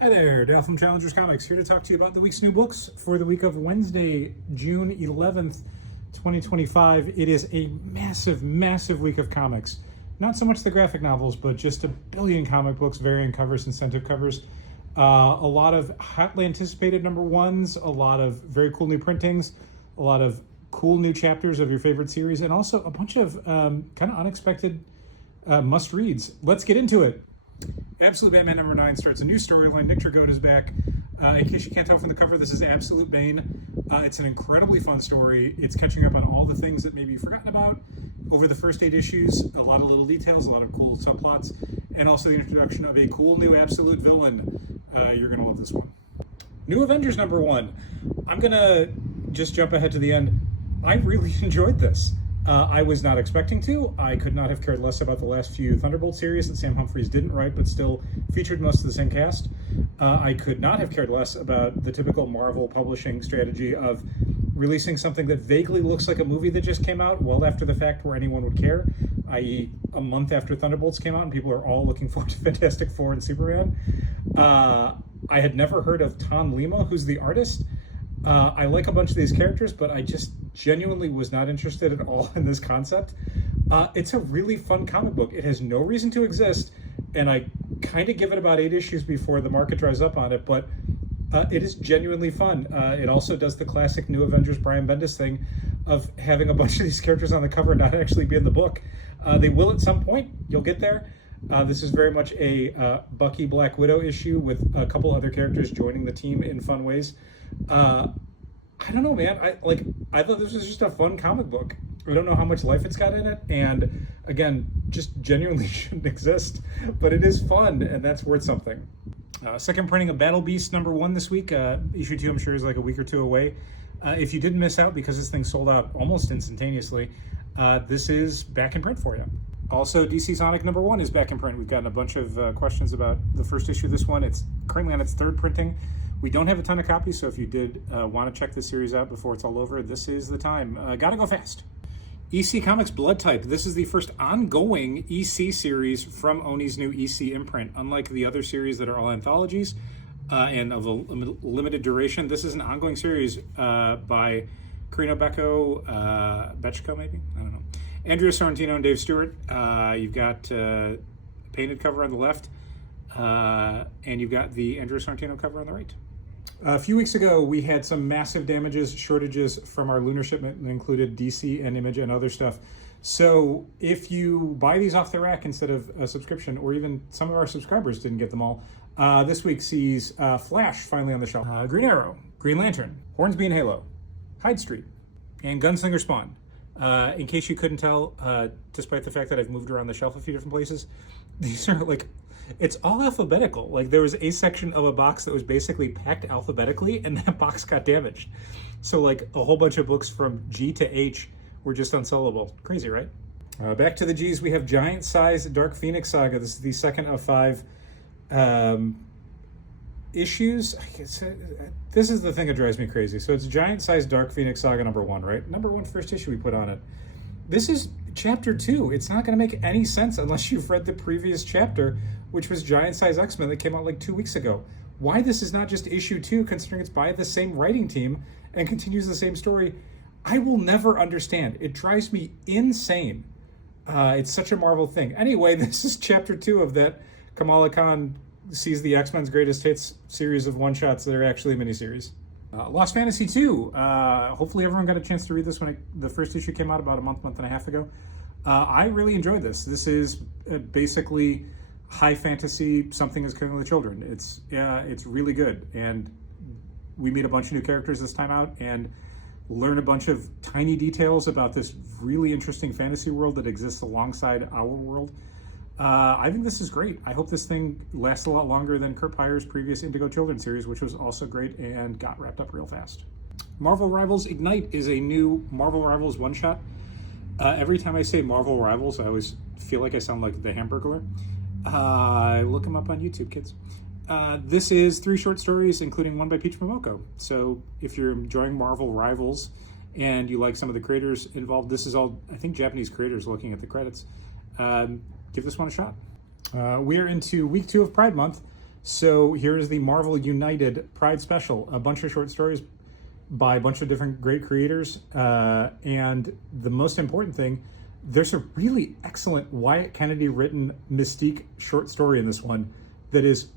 Hi there, Dale from Challengers Comics, here to talk to you about the week's new books for the week of Wednesday, June 11th, 2025. It is a massive, massive week of comics. Not so much the graphic novels, but just a billion comic books, varying covers, incentive covers. A lot of hotly anticipated number ones, a lot of very cool new printings, a lot of cool new chapters of your favorite series, and also a bunch of kind of unexpected must-reads. Let's get into it. Absolute Batman number 9 starts a new storyline. Nick Dragotta is back. In case you can't tell from the cover, this is Absolute Bane. It's an incredibly fun story. It's catching up on all the things that maybe you've forgotten about over the first 8 issues. A lot of little details, a lot of cool subplots, and also the introduction of a cool new absolute villain. You're going to love this one. New Avengers number 1. I'm going to just jump ahead to the end. I really enjoyed this. I was not expecting to. I could not have cared less about the last few Thunderbolt series that Sam Humphries didn't write, but still featured most of the same cast. I could not have cared less about the typical Marvel publishing strategy of releasing something that vaguely looks like a movie that just came out well after the fact where anyone would care, i.e. a month after Thunderbolts came out and people are all looking forward to Fantastic Four and Superman. I had never heard of Tom Lima, who's the artist. I like a bunch of these characters, but I just genuinely was not interested at all in this concept. It's a really fun comic book. It has no reason to exist, and I kind of give it about 8 issues before the market dries up on it, but it is genuinely fun. It also does the classic New Avengers Brian Bendis thing of having a bunch of these characters on the cover and not actually be in the book. They will at some point. You'll get there. This is very much a Bucky Black Widow issue with a couple other characters joining the team in fun ways. I don't know, man. I thought this was just a fun comic book. I don't know how much life it's got in it, and again, just genuinely shouldn't exist, but it is fun, and that's worth something. Second printing of Battle Beast number 1 this week. Issue 2, I'm sure, is like a week or 2 away. If you didn't miss out because this thing sold out almost instantaneously, this is back in print for you. Also, DC Sonic number 1 is back in print. We've gotten a bunch of questions about the first issue of this one. It's currently on its 3rd printing. We don't have a ton of copies, so if you did want to check this series out before it's all over, this is the time. Gotta go fast. EC Comics Blood Type. This is the first ongoing EC series from Oni's new EC imprint. Unlike the other series that are all anthologies and of a limited duration, this is an ongoing series by Carino Bechko, maybe? I don't know. Andrea Sorrentino and Dave Stewart. You've got painted cover on the left, and you've got the Andrea Sorrentino cover on the right. A few weeks ago, we had some massive shortages from our lunar shipment that included DC and Image and other stuff. So if you buy these off the rack instead of a subscription, or even some of our subscribers didn't get them all, this week sees Flash finally on the shelf, Green Arrow, Green Lantern, Hornsby and Halo, Hyde Street, and Gunslinger Spawn. In case you couldn't tell, despite the fact that I've moved around the shelf a few different places, these are like, it's all alphabetical. Like, there was a section of a box that was basically packed alphabetically, and that box got damaged. So like a whole bunch of books from G to H were just unsellable. Crazy, right? Back to the G's, we have Giant Size Dark Phoenix Saga. This is the second of 5 issues. This is the thing that drives me crazy. So it's Giant Size Dark Phoenix Saga number 1, right? Number 1 first issue we put on it. This is chapter 2. It's not going to make any sense unless you've read the previous chapter, which was Giant Size X-Men that came out like 2 weeks ago. Why this is not just issue 2, considering it's by the same writing team and continues the same story, I will never understand. It drives me insane. It's such a Marvel thing. Anyway, this is chapter 2 of that Kamala Khan sees the X-Men's greatest hits series of one-shots that are actually miniseries. Lost Fantasy 2. Hopefully everyone got a chance to read this when the first issue came out about a month and a half ago. I really enjoyed this. This is basically high fantasy, something is killing the children. It's really good. And we meet a bunch of new characters this time out and learn a bunch of tiny details about this really interesting fantasy world that exists alongside our world. I think this is great. I hope this thing lasts a lot longer than Kurt Pyre's previous Indigo Children series, which was also great and got wrapped up real fast. Marvel Rivals Ignite is a new Marvel Rivals one-shot. Every time I say Marvel Rivals, I always feel like I sound like the Hamburglar. Look them up on YouTube, kids. This is 3 short stories, including one by Peach Momoko. So if you're enjoying Marvel Rivals and you like some of the creators involved, this is all, I think, Japanese creators looking at the credits. Give this one a shot. We are into week 2 of Pride Month. So here's the Marvel United Pride Special, a bunch of short stories by a bunch of different great creators. And the most important thing, there's a really excellent Wyatt Kennedy written Mystique short story in this one that is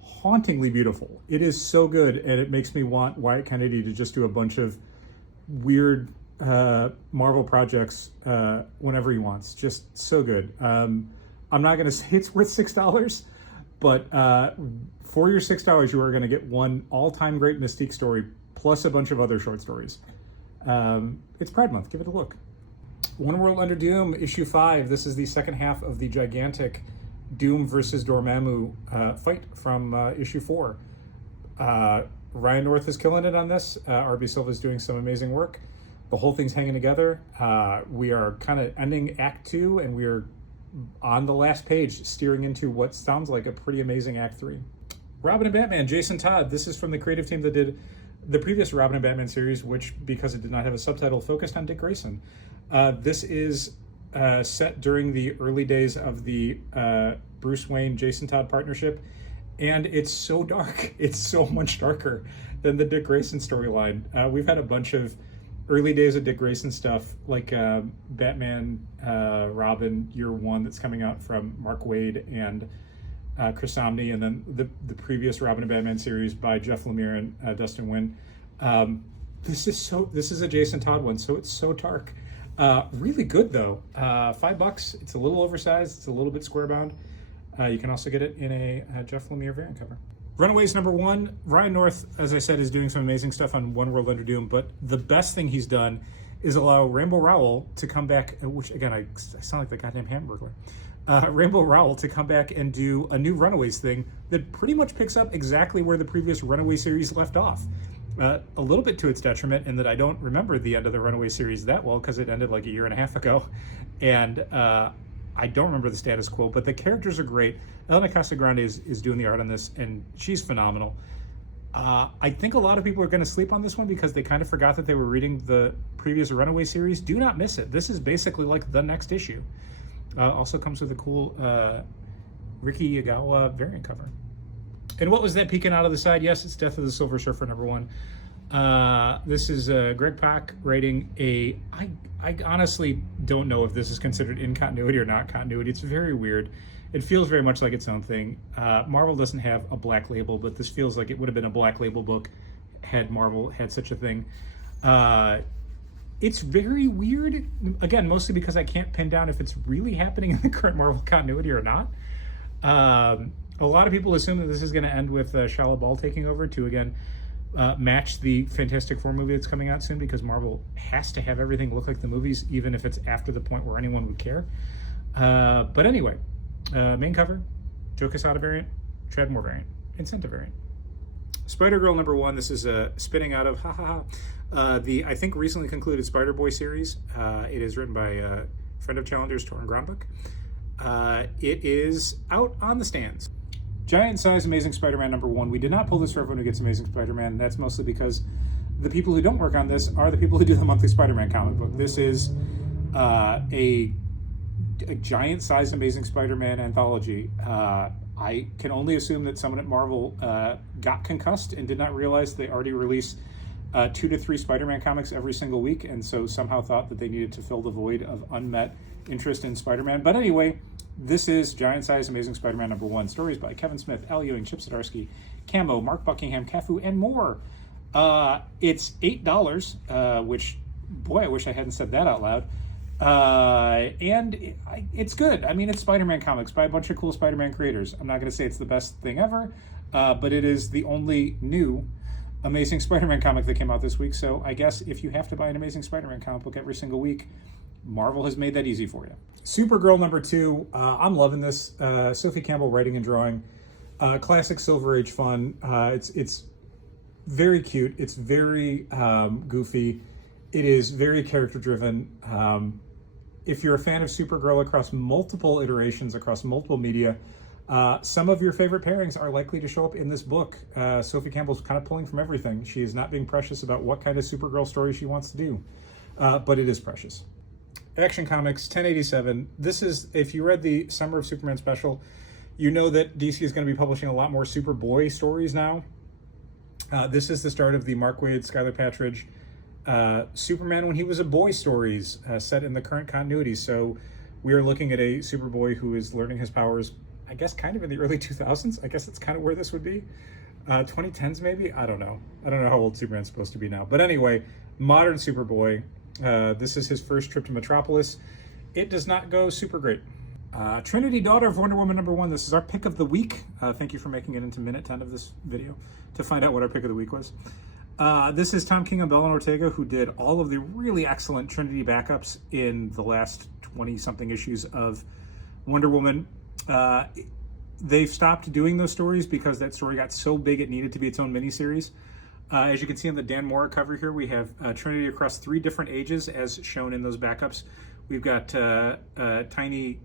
hauntingly beautiful. It is so good, and it makes me want Wyatt Kennedy to just do a bunch of weird Marvel projects whenever he wants. Just so good. I'm not going to say it's worth $6, but for your $6, you are going to get one all-time great Mystique story plus a bunch of other short stories. It's Pride Month. Give it a look. One World Under Doom, issue 5. This is the second half of the gigantic Doom versus Dormammu fight from issue 4. Ryan North is killing it on this. RB Silva is doing some amazing work. The whole thing's hanging together. We are kind of ending Act 2, and we are on the last page, steering into what sounds like a pretty amazing Act 3. Robin and Batman, Jason Todd. This is from the creative team that did the previous Robin and Batman series, which, because it did not have a subtitle, focused on Dick Grayson. This is set during the early days of the Bruce Wayne, Jason Todd partnership, and it's so dark. It's so much darker than the Dick Grayson storyline. We've had a bunch of early days of Dick Grayson stuff, like Batman, Robin Year One, that's coming out from Mark Waid and Chris Samnee, and then the previous Robin and Batman series by Jeff Lemire and Dustin Nguyen. This is a Jason Todd one, so it's so dark. Really good though. $5. It's a little oversized. It's a little bit square bound. You can also get it in a Jeff Lemire variant cover. Runaways #1. Ryan North, as I said, is doing some amazing stuff on One World Under Doom, but the best thing he's done is allow Rainbow Rowell to come back, which again, I sound like the goddamn Hamburglar. Rainbow Rowell to come back and do a new Runaways thing that pretty much picks up exactly where the previous Runaway series left off. A little bit to its detriment in that I don't remember the end of the Runaway series that well, because it ended like a year and a half ago. And I don't remember the status quo, but the characters are great. Elena Casagrande is doing the art on this, and she's phenomenal. I think a lot of people are going to sleep on this one because they kind of forgot that they were reading the previous Runaway series. Do not miss it. This is basically like the next issue. Also comes with a cool Ricky Yagawa variant cover. And what was that peeking out of the side? Yes, it's Death of the Silver Surfer #1. This is Greg Pak writing a... I honestly don't know if this is considered in continuity or not continuity. It's very weird. It feels very much like its own thing. Marvel doesn't have a black label, but this feels like it would have been a black label book had Marvel had such a thing. It's very weird, again, mostly because I can't pin down if it's really happening in the current Marvel continuity or not. A lot of people assume that this is going to end with Shia LaBeouf taking over to, again, match the Fantastic Four movie that's coming out soon, because Marvel has to have everything look like the movies, even if it's after the point where anyone would care. But anyway, main cover, Joe Quesada variant, Treadmore variant, Incentive variant. Spider-Girl #1, this is spinning out of the, I think, recently concluded Spider-Boy series. It is written by friend of Challengers, Torrin Grombeck. It is out on the stands. Giant Size Amazing Spider-Man #1. We did not pull this for everyone who gets Amazing Spider-Man. That's mostly because the people who don't work on this are the people who do the monthly Spider-Man comic book. This is a Giant Size Amazing Spider-Man anthology. I can only assume that someone at Marvel got concussed and did not realize they already release 2 to 3 Spider-Man comics every single week, and so somehow thought that they needed to fill the void of unmet interest in Spider-Man. But anyway, this is Giant Size Amazing Spider-Man #1. Stories by Kevin Smith, Al Ewing, Chip Zdarsky, Camo, Mark Buckingham, Cafu, and more. It's $8, which, boy, I wish I hadn't said that out loud. And it's good. I mean, it's Spider-Man comics by a bunch of cool Spider-Man creators. I'm not going to say it's the best thing ever, but it is the only new Amazing Spider-Man comic that came out this week. So I guess if you have to buy an Amazing Spider-Man comic book every single week, Marvel has made that easy for you. Supergirl #2. I'm loving this. Sophie Campbell writing and drawing. Classic Silver Age fun. It's very cute. It's very goofy. It is very character driven. If you're a fan of Supergirl across multiple iterations, across multiple media, some of your favorite pairings are likely to show up in this book. Sophie Campbell's kind of pulling from everything. She is not being precious about what kind of Supergirl story she wants to do, but it is precious. Action Comics 1087. This is, if you read the Summer of Superman special, You know that DC is going to be publishing a lot more Superboy stories now. This is the start of the Mark Waid, Skylar Patridge, Superman when he was a boy stories set in the current continuity. So we are looking at a Superboy who is learning his powers, I guess, kind of in the early 2000s. I guess that's kind of where this would be. 2010s maybe? I don't know. I don't know how old Superman's supposed to be now. But anyway, modern Superboy. This is his first trip to Metropolis. It does not go super great. Trinity, daughter of Wonder Woman #1. This is our pick of the week. Thank you for making it into minute 10 of this video to find out what our pick of the week was. This is Tom King and Belen Ortega, who did all of the really excellent Trinity backups in the last 20-something issues of Wonder Woman. They've stopped doing those stories because that story got so big it needed to be its own miniseries. As you can see on the Dan Mora cover here, we have Trinity across 3 different ages as shown in those backups. We've got tiny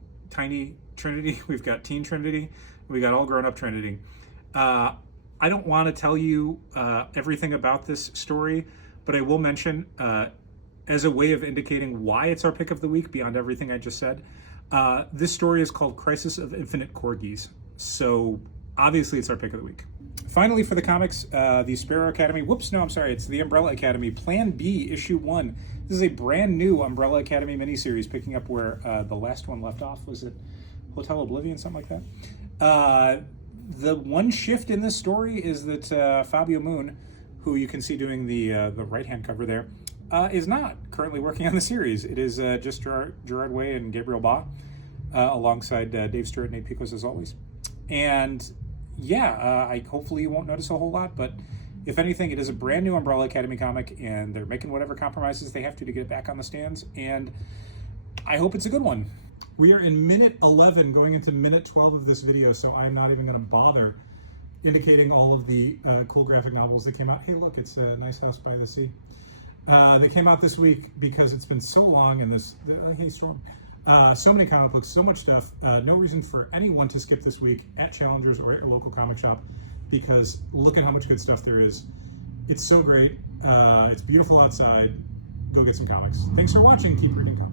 Trinity, we've got teen Trinity, we got all grown up Trinity. I don't want to tell you everything about this story, but I will mention as a way of indicating why it's our pick of the week beyond everything I just said. This story is called Crisis of Infinite Corgis, so obviously it's our pick of the week. Finally, for the comics, the Sparrow Academy, it's the Umbrella Academy, Plan B, Issue 1. This is a brand new Umbrella Academy miniseries, picking up where the last one left off. Was it Hotel Oblivion, something like that? The one shift in this story is that Fabio Moon, who you can see doing the right-hand cover there, is not currently working on the series. It is just Gerard Way and Gabriel Ba, alongside Dave Stewart and Nate Picos as always. And yeah, hopefully you won't notice a whole lot, but if anything, it is a brand new Umbrella Academy comic, and they're making whatever compromises they have to get it back on the stands, and I hope it's a good one. We are in minute 11, going into minute 12 of this video, so I'm not even going to bother indicating all of the cool graphic novels that came out. Hey, look, it's a Nice House by the Sea. They came out this week because it's been so long in this, hey Storm, so many comic books, so much stuff, no reason for anyone to skip this week at Challengers or at your local comic shop, because look at how much good stuff there is. It's so great, it's beautiful outside, go get some comics. Thanks for watching, keep reading comics.